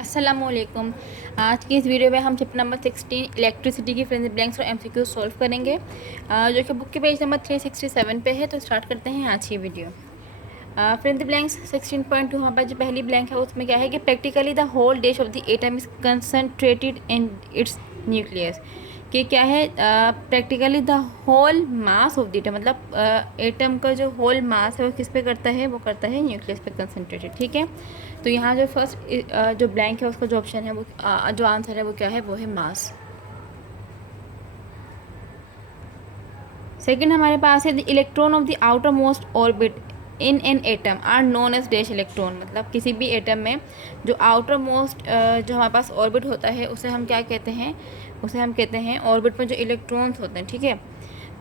अस्सलामुअलैकुम। आज की इस वीडियो में हम चैप्टर नंबर 16 इलेक्ट्रिसिटी की फ्रेंच ब्लैंक्स और एमसीक्यू सॉल्व करेंगे, जो कि बुक के पेज नंबर 367 पे है। तो स्टार्ट करते हैं आज की वीडियो। फ्रेंच ब्लैंक्स 16.2, वहाँ पर जो पहली ब्लैंक है उसमें क्या है कि practically the whole dash of the atom is concentrated in its nucleus. कि क्या है, practically the whole mass of the atom, मतलब एटम का जो होल मास है वो किस पे करता है, वो करता है न्यूक्लियस पे कंसनट्रेटेड। ठीक है, तो यहाँ जो फर्स्ट जो ब्लैंक है उसका जो ऑप्शन है वो जो आंसर है वो क्या है, वो है मास। सेकंड हमारे पास है the electron of the outermost orbit in an atom are known as dash electron. मतलब किसी भी एटम में जो आउटर मोस्ट जो हमारे पास ऑर्बिट होता है उसे हम क्या कहते हैं, उसे हम कहते हैं, ऑर्बिट में जो इलेक्ट्रॉन्स होते हैं, ठीक है,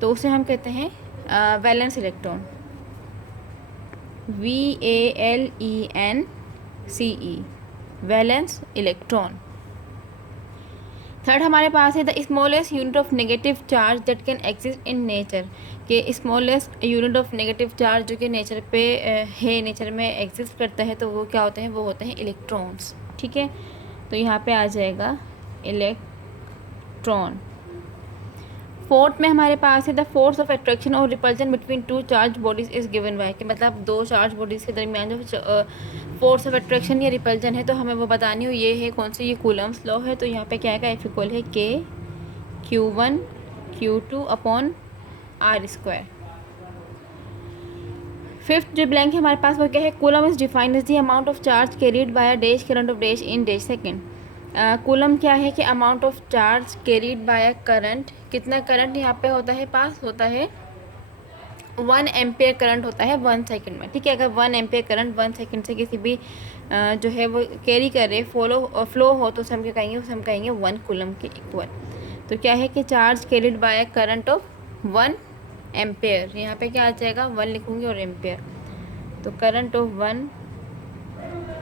तो उसे हम कहते हैं valence electron. VALENCE, valence electron. Third हमारे पास है the smallest unit of negative charge that can exist in nature. के smallest unit of negative charge जो कि नेचर पे है, नेचर में एग्जिस्ट करता है, तो वो क्या होते हैं, वो होते हैं इलेक्ट्रॉन्स। ठीक है, तो यहाँ पे आ जाएगा इलेक्ट्रॉन। फोर्थ में हमारे पास है द फोर्स ऑफ अट्रैक्शन और repulsion between two charge bodies is given by. कि मतलब दो चार्ज बॉडीज़ के दरमियान जो फोर्स ऑफ अट्रैक्शन या रिपल्जन है तो हमें वो बतानी हो, ये है कौन सी, ये कूलम्स लॉ है। तो यहाँ पे क्या है, एफ इक्वल है Q1Q2/R²। फिफ्थ जो ब्लैंक है हमारे पास वो क्या है, coulomb is defined as the amount of charge carried by a dash current of dash in dash second. Coulomb क्या है कि amount of charge carried by current, कितना करंट यहाँ पे होता है, पास होता है 1 एम्पेयर करंट होता है 1 सेकंड में। ठीक है, अगर 1 एम्पेयर करंट 1 सेकंड से किसी भी जो है वो कैरी कर रहे, फ्लो हो, तो हम क्या कहेंगे, उसे हम कहेंगे 1 कूलम के इक्वल। तो क्या है कि charge carried by current of 1 ampere, यहाँ पे क्या आ जाएगा, 1 लिखूँगी और एम्पेयर, तो current of 1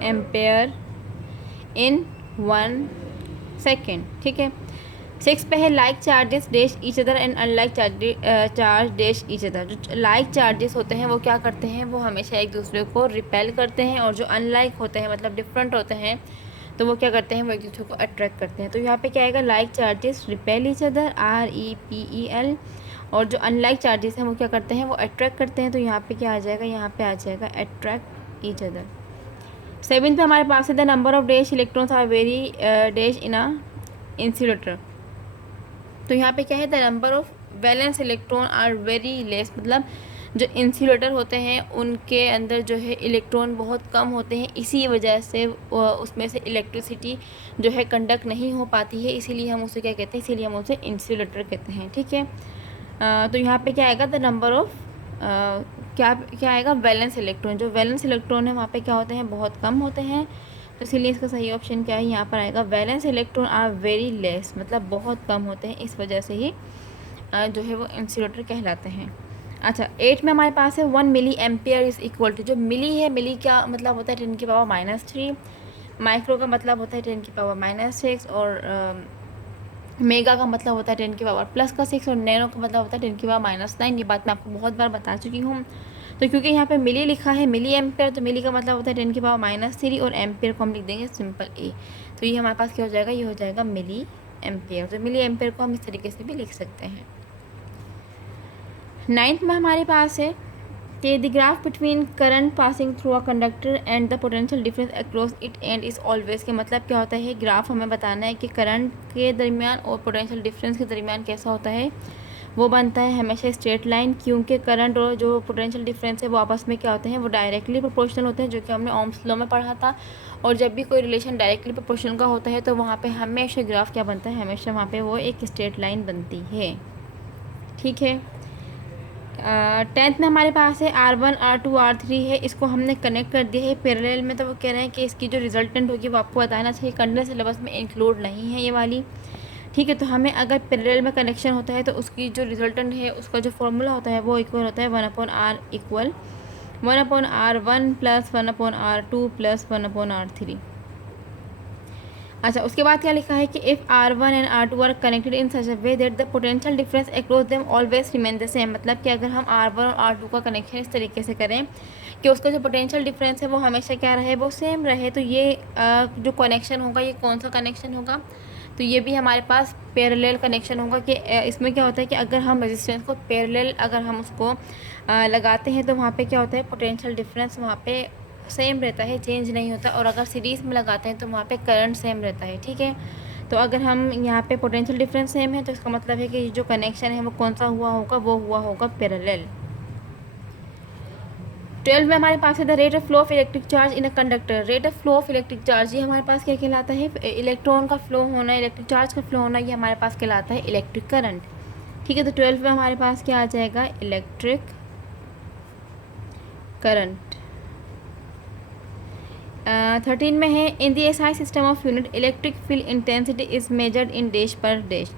ampere in 1 second. ठीक है, 6 पे है like charges dash each other and unlike charge dash each other. जो लाइक चार्जेस होते हैं वो क्या करते हैं, वो हमेशा एक दूसरे को रिपेल करते हैं, और जो अनलाइक होते हैं मतलब डिफरेंट होते हैं तो वो क्या करते हैं, वो एक दूसरे को अट्रैक्ट करते हैं। तो यहाँ पे क्या आएगा, like charges repel each other, REPEL, और जो अनलाइक चार्जेस हैं वो क्या करते हैं, वो अट्रैक्ट करते हैं। तो यहाँ पे क्या आ जाएगा, यहाँ पे आ जाएगा अट्रैक्ट ईच अदर। सेवन पे हमारे पास है the number of dash electrons are very dash in a insulator. तो यहाँ पे क्या है, the number of valence electron are very less. मतलब जो इंसुलेटर होते हैं उनके अंदर जो है इलेक्ट्रॉन बहुत कम होते हैं, इसी वजह से उसमें से इलेक्ट्रिसिटी जो है कंडक्ट नहीं हो पाती है, इसीलिए हम उसे क्या कहते हैं, इसीलिए हम उसे इंसुलेटर कहते हैं। ठीक है, तो यहाँ पे क्या आएगा, द नंबर ऑफ क्या क्या आएगा, वैलेंस इलेक्ट्रॉन। जो वैलेंस इलेक्ट्रॉन है वहाँ पे क्या होते हैं, बहुत कम होते हैं, तो इसीलिए इसका सही ऑप्शन क्या है, यहाँ पर आएगा valence electron are very less, मतलब बहुत कम होते हैं, इस वजह से ही जो है वो इंसुलेटर कहलाते हैं। अच्छा, 8 में हमारे पास है 1 milliampere is equal to, जो मिली है, मिली क्या मतलब होता है 10⁻⁻3, माइक्रो का मतलब होता है 10⁻⁻6, और मेगा का मतलब होता है 10⁻+6, और नैनो का मतलब होता है 10⁻⁹। ये बात मैं आपको बहुत बार बता चुकी हूँ। तो क्योंकि यहाँ पे मिली लिखा है, मिली एम्पेयर, तो मिली का मतलब होता है 10⁻⁻3, और एम्पेयर को हम लिख देंगे सिंपल ए। तो ये हमारे पास क्या हो जाएगा, ये हो जाएगा मिली एम्पेयर। तो मिली एम्पेयर को हम इस तरीके से भी लिख सकते हैं। 9th में हमारे पास है कि the graph between current passing through a conductor and the potential difference across it and is always. के मतलब क्या होता है, ग्राफ हमें बताना है कि करंट के दरमियान और पोटेंशियल डिफरेंस के दरमियान कैसा होता है, वो बनता है हमेशा स्ट्रेट लाइन, क्योंकि करंट और जो पोटेंशियल डिफरेंस है वो आपस में क्या होते हैं, वो डायरेक्टली प्रोपोर्शनल होते हैं, जो कि हमने ओम्स लॉ में पढ़ा था। और जब भी कोई रिलेशन डायरेक्टली प्रोपोर्शनल का होता है तो वहाँ पे हमेशा ग्राफ क्या बनता है, हमेशा वहाँ पे वो एक स्ट्रेट लाइन बनती है। ठीक है, 10th में हमारे पास है R1 R2 R3 है, इसको हमने कनेक्ट कर दिया है पैरेलल में। तो वो कह रहे हैं कि इसकी जो रिजल्टेंट होगी वो आपको बताना चाहिए, करंट सिलेबस में इंक्लूड नहीं है ये वाली। ठीक है, तो हमें अगर पैरेलल में कनेक्शन होता है तो उसकी जो रिजल्टेंट है उसका जो फॉर्मूला होता है वो इक्वल होता है 1/R equal 1/R1 + 1/R2 + 1/R3। अच्छा, उसके बाद क्या लिखा है कि if R1 and R2 are connected in such a way that the potential difference across them always remain the same. मतलब कि अगर हम R1 और R2 का कनेक्शन इस तरीके से करें कि उसका जो पोटेंशियल डिफरेंस है वो हमेशा क्या रहे, वो सेम रहे, तो ये जो कनेक्शन होगा ये कौन सा कनेक्शन होगा, तो ये भी हमारे पास पैरेलल कनेक्शन होगा। कि इसमें क्या होता है कि अगर हम रेजिस्टेंस को पैरेलल अगर हम उसको लगाते हैं तो वहाँ पे क्या होता है, पोटेंशियल डिफरेंस वहाँ पे सेम रहता है, चेंज नहीं होता। और अगर सीरीज़ में लगाते हैं तो वहाँ पे करंट सेम रहता है, ठीक है। तो अगर हम यहाँ पे पोटेंशियल डिफरेंस सेम है तो इसका मतलब है कि जो कनेक्शन है वो कौन सा हुआ होगा, वो हुआ होगा पैरेलल। 12 में हमारे पास है the rate of flow of electric charge in a conductor. Rate of flow of electric charge, ये हमारे पास क्या कहलाता है, इलेक्ट्रॉन का फ्लो होना, इलेक्ट्रिक चार्ज का फ्लो होना, ये हमारे पास कहलाता है इलेक्ट्रिक करंट, ठीक है। तो 12 में हमारे पास क्या आ जाएगा, इलेक्ट्रिक करंट। 13 में है in the SI system of unit electric field intensity is measured in dash पर डैश।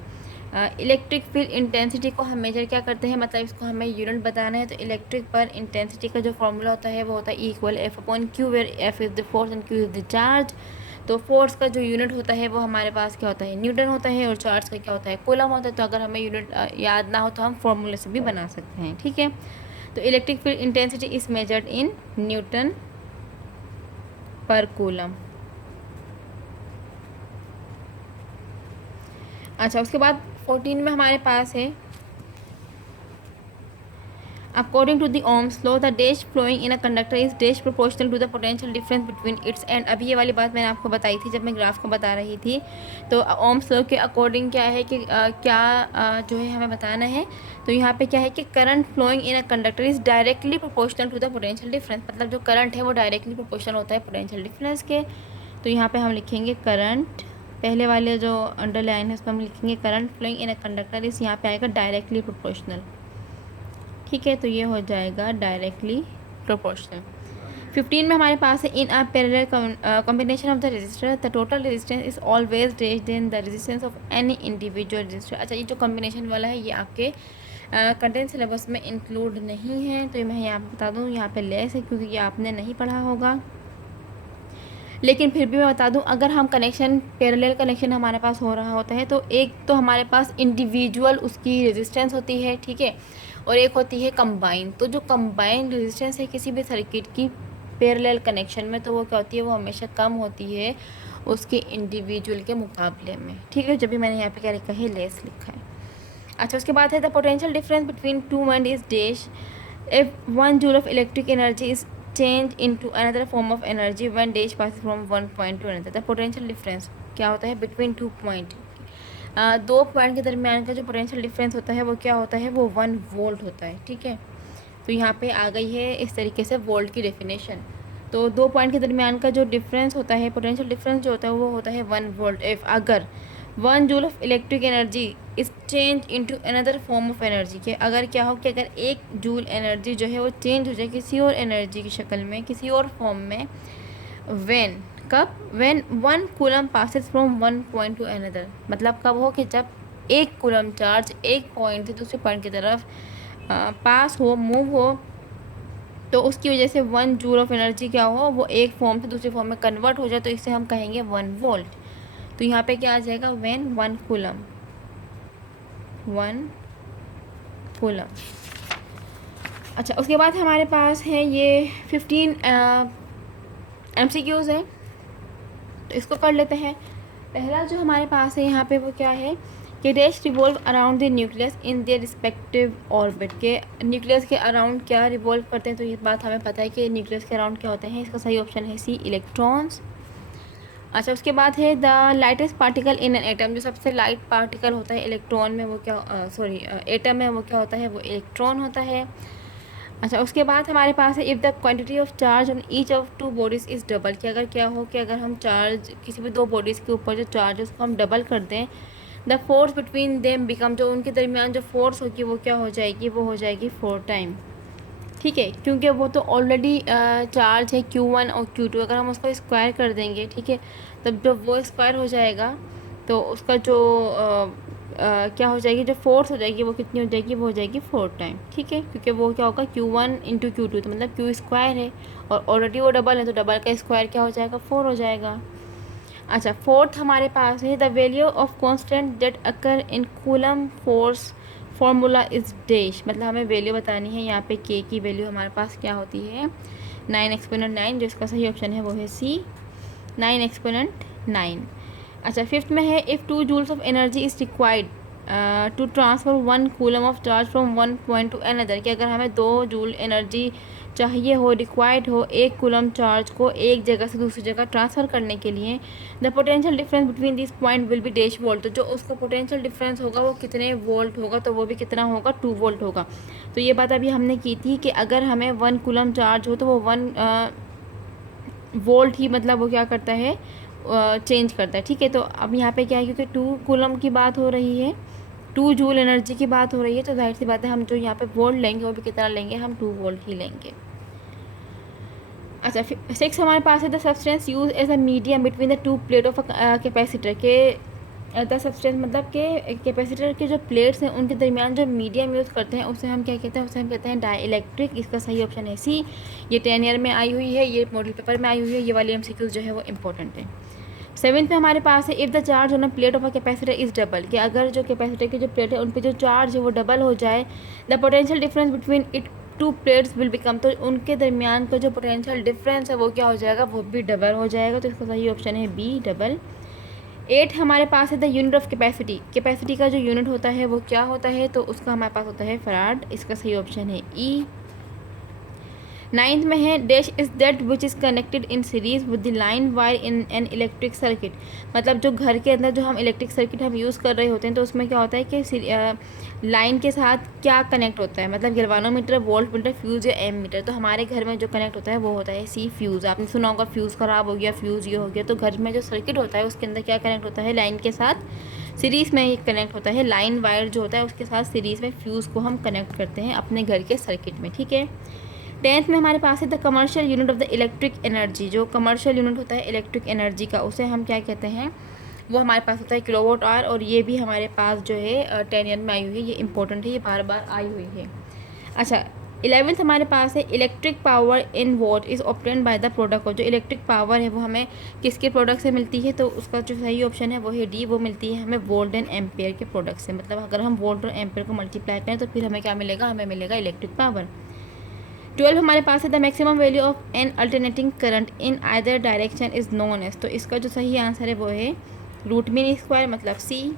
इलेक्ट्रिक फील्ड इंटेंसिटी को हम मेजर क्या करते हैं, मतलब इसको हमें यूनिट बताना है, तो इलेक्ट्रिक पर इंटेंसिटी का जो फॉर्मूला होता है वो होता है equal F upon Q, where F is the force and Q is the charge. तो फोर्स का जो यूनिट होता है वो हमारे पास क्या होता है, न्यूटन होता है, और चार्ज का क्या होता है, कूलम होता है। तो अगर हमें यूनिट याद ना हो तो हम फॉर्मूले से भी बना सकते हैं, ठीक है। तो electric field intensity is measured in newton per coulomb. अच्छा, उसके बाद 14 में हमारे पास है according to the Ohm's law the dash flowing in a conductor is dash proportional to the potential difference between its end. अभी ये वाली बात मैंने आपको बताई थी जब मैं ग्राफ को बता रही थी। तो ओम्स लॉ के अकॉर्डिंग क्या है कि जो है हमें बताना है। तो यहाँ पे क्या है कि current flowing in a conductor is directly proportional to the potential difference. मतलब जो करंट है वो डायरेक्टली प्रोपोर्शनल होता है पोटेंशियल डिफरेंस के। तो यहाँ पे हम लिखेंगे करंट, पहले वाले जो अंडरलाइन है उसमें हम लिखेंगे current flowing in a conductor is, यहाँ पे आएगा डायरेक्टली प्रोपोर्शनल, ठीक है। तो ये हो जाएगा डायरेक्टली प्रोपोर्शनल। 15 में हमारे पास है in a parallel combination of the resistor the total resistance is always greater than the resistance of any individual resistor. अच्छा, ये जो कॉम्बिनेशन वाला है ये आपके कंटेंट सिलेबस में इंक्लूड नहीं है, तो मैं यहाँ पे बता दूँ, यहाँ पे लेस है क्योंकि ये आपने नहीं पढ़ा होगा। लेकिन फिर भी मैं बता दूं, अगर हम कनेक्शन पैरेलल कनेक्शन हमारे पास हो रहा होता है तो एक तो हमारे पास इंडिविजुअल उसकी रेजिस्टेंस होती है, ठीक है, और एक होती है कंबाइन। तो जो कंबाइन रेजिस्टेंस है किसी भी सर्किट की पैरेलल कनेक्शन में, तो वो क्या होती है, वो हमेशा कम होती है उसके इंडिविजुअल के मुकाबले में, ठीक है। जब भी मैंने यहाँ पे क्या लिखा है, लेस लिखा है। अच्छा, उसके बाद है the potential difference between two point is dash if 1 joule of electric energy is change into another form of energy when dash passes from one point to another. The potential difference क्या होता है between two point, दो point के दरमियान का जो potential difference होता है वो क्या होता है, वो 1 वोल्ट होता है, ठीक है। तो यहाँ पे आ गई है इस तरीके से वोल्ट की डेफिनेशन। तो दो पॉइंट के दरमियान का जो डिफरेंस होता है, पोटेंशियल डिफरेंस जो होता है वो होता है 1 वोल्ट इफ अगर 1 joule of electric energy is change into another form of energy. के अगर क्या हो कि अगर 1 जूल एनर्जी जो है वो चेंज हो जाए किसी और एनर्जी की शक्ल में, किसी और फॉर्म में, व्हेन कब, when 1 coulomb passes from one point to another. मतलब कब हो कि जब 1 कूलम चार्ज एक पॉइंट से दूसरे पॉइंट की तरफ पास हो, मूव हो, तो उसकी वजह से 1 जूल ऑफ एनर्जी क्या हो, वो एक फॉर्म से दूसरे फॉर्म में कन्वर्ट हो जाए, तो इसे हम कहेंगे 1 वोल्ट। तो यहाँ पे क्या आ जाएगा, व्हेन 1 कूलम, 1 कूलम। अच्छा, उसके बाद हमारे पास है ये 15 MCQs है, तो इसको कर लेते हैं। पहला जो हमारे पास है यहाँ पे वो क्या है कि dash revolve around the nucleus in their respective orbit. के न्यूक्लियस के अराउंड क्या रिवॉल्व करते हैं, तो ये बात हमें पता है कि न्यूक्लियस के अराउंड क्या होते हैं। इसका सही ऑप्शन है सी, इलेक्ट्रॉन्स। अच्छा, उसके बाद है the lightest particle in an atom. जो सबसे लाइट पार्टिकल होता है इलेक्ट्रॉन में वो क्या, एटम में वो क्या होता है, वो इलेक्ट्रॉन होता है। अच्छा, उसके बाद हमारे पास है if the quantity of charge on each of to bodies is double. कि अगर क्या हो कि अगर हम चार्ज किसी भी दो बॉडीज़ के ऊपर जो चार्ज है उसको हम डबल कर दें, the force between them become, जो उनके दरमियान जो फोर्स होगी वो क्या हो जाएगी, वो हो जाएगी 4 टाइम, ठीक है। क्योंकि वो तो ऑलरेडी चार्ज है Q1 और Q2, अगर हम उसको स्क्वायर कर देंगे, ठीक है, तब जब वो स्क्वायर हो जाएगा तो उसका जो क्या हो जाएगी, जो फोर्स हो जाएगी वो कितनी हो जाएगी, वो हो जाएगी 4 टाइम, ठीक है। क्योंकि वो क्या होगा Q1 इंटू Q2, तो मतलब Q स्क्वायर है और ऑलरेडी वो डबल है, तो डबल का स्क्वायर क्या हो जाएगा, 4 हो जाएगा। अच्छा, फोर्थ हमारे पास है the value of constant that occur in coulomb force formula is dash. मतलब हमें वैल्यू बतानी है, यहाँ पे के की वैल्यू हमारे पास क्या होती है 9 एक्सपोनेंट 9, जो इसका सही ऑप्शन है वो है सी 9 एक्सपोनेंट 9। अच्छा, फिफ्थ में है if 2 joules of energy is required to transfer 1 coulomb of charge from 1 point to another, कि अगर हमें 2 जूल एनर्जी चाहिए हो, रिक्वायर्ड हो एक कूलम चार्ज को एक जगह से दूसरी जगह ट्रांसफ़र करने के लिए, the potential difference between this point will be dash volt. तो जो उसका पोटेंशियल डिफरेंस होगा वो कितने वोल्ट होगा, तो वो भी कितना होगा 2 वोल्ट होगा। तो ये बात अभी हमने की थी कि अगर हमें 1 कूलम चार्ज हो तो वो 1 वोल्ट ही मतलब वो क्या करता है चेंज करता है। ठीक है, तो अब यहाँ पे क्या है, क्योंकि 2 कूलम की बात हो रही है, 2 जूल एनर्जी की बात हो रही है, तो जाहिर सी बात है हम जो यहाँ पे वोल्ट लेंगे वो भी कितना लेंगे, हम 2 वोल्ट ही लेंगे। अच्छा, 6 हमारे पास है the substance use as a medium between the 2 plate of capacitor के। द सब्सटेंस मतलब के कैपेसिटर के जो प्लेट्स हैं उनके दरमियान जो मीडियम यूज़ करते हैं उसे हम क्या कहते हैं, उसे हम कहते हैं डाइइलेक्ट्रिक। इसका सही ऑप्शन है सी। ये 10 ईयर में आई हुई है, ये मॉडल पेपर में आई हुई है, ये वाली MCQs जो है वो इंपॉर्टेंट है। 7th में हमारे पास है if the charge on a plate of a capacitor is double, कि अगर जो कैपेसिटर की जो प्लेट है उन पर जो चार्ज है वो डबल हो जाए, the potential difference between it 2 plates will become, तो उनके दरमियान का जो पोटेंशियल डिफरेंस है वो क्या हो जाएगा, वो भी डबल हो जाएगा। तो इसका सही ऑप्शन है बी डबल। 8 हमारे पास है the unit of capacity. Capacity का जो यूनिट होता है वो क्या होता है, तो उसका हमारे पास होता है फराड। इसका सही ऑप्शन है ई। 9th में है dash is that which is connected in series with the line wire in an electric circuit. मतलब जो घर के अंदर जो हम इलेक्ट्रिक सर्किट हम यूज़ कर रहे होते हैं तो उसमें क्या होता है कि लाइन के साथ क्या कनेक्ट होता है, मतलब गैल्वानोमीटर, वोल्ट मीटर, फ्यूज़ या एम मीटर। तो हमारे घर में जो कनेक्ट होता है वो होता है सी फ्यूज़। आपने सुना होगा फ्यूज़ ख़राब हो गया, फ्यूज़ ये हो गया, तो घर में जो सर्किट होता है उसके अंदर क्या कनेक्ट होता है, लाइन के साथ सीरीज़ में ये कनेक्ट होता है। लाइन वायर जो होता है उसके साथ सीरीज़ में फ्यूज़ को हम कनेक्ट करते हैं अपने घर के सर्किट में। ठीक है, 10th में हमारे पास है the commercial unit of the electric energy. जो कमर्शियल यूनिट होता है इलेक्ट्रिक एनर्जी का उसे हम क्या कहते हैं, वो हमारे पास होता है किलोवाट आवर। और ये भी हमारे पास जो है 10 ईयर में आई हुई है, ये इंपॉर्टेंट है, ये बार बार आई हुई है। अच्छा, 11th हमारे पास है electric power in what is obtained by the product. जो इलेक्ट्रिक पावर है वो हमें किसके प्रोडक्ट से मिलती है, तो उसका जो सही ऑप्शन है वो है डी, वो मिलती है हमें वोल्ट एंड एम्पेयर के प्रोडक्ट से। मतलब अगर हम वोल्ट और एम्पेयर को मल्टीप्लाई करें तो फिर हमें क्या मिलेगा, हमें मिलेगा इलेक्ट्रिक पावर। 12 हमारे पास है the maximum value of an alternating current in either direction is known as. तो इसका जो सही आंसर है वो है रूट मीन स्क्वायर, मतलब सी।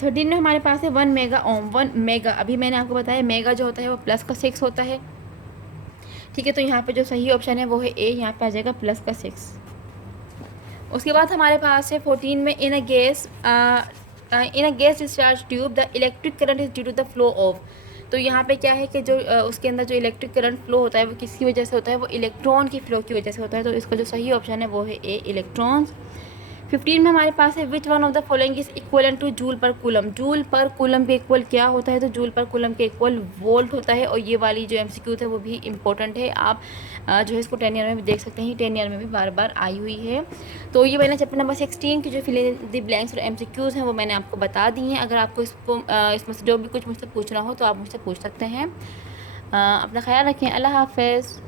13 में हमारे पास है 1 मेगा ओम। 1 मेगा, अभी मैंने आपको बताया मेगा जो होता है वो प्लस का 6 होता है। ठीक है, तो यहाँ पे जो सही ऑप्शन है वो है ए, यहाँ पे आ जाएगा प्लस का 6। उसके बाद हमारे पास है 14 में in a gas discharge tube the electric current is due to the flow of. तो यहाँ पे क्या है कि जो उसके अंदर जो इलेक्ट्रिक करंट फ्लो होता है वो किसकी वजह से होता है, वो इलेक्ट्रॉन की फ्लो की वजह से होता है। तो इसका जो सही ऑप्शन है वो है ए, इलेक्ट्रॉन्स। 15 में हमारे पास है which one of the following is equal two joule पर कूलम। जूल पर कूलम के इक्वल क्या होता है, तो जूल पर कूलम के इक्वल वोल्ट होता है। और ये वाली जो MCQ है वो भी इंपॉर्टेंट है, आप जो है इसको 10 ईयर में भी देख सकते हैं, 10 ईयर में भी बार बार आई हुई है। तो ये मैंने चैप्टर नंबर 16 की जो फिल इन द ब्लैंक्स और MCQs हैं वो मैंने आपको बता दी हैं। अगर आपको इसमें से जो भी कुछ मुझसे पूछना हो तो आप मुझसे पूछ सकते हैं। अपना ख्याल रखें। अल्लाह हाफ़िज़।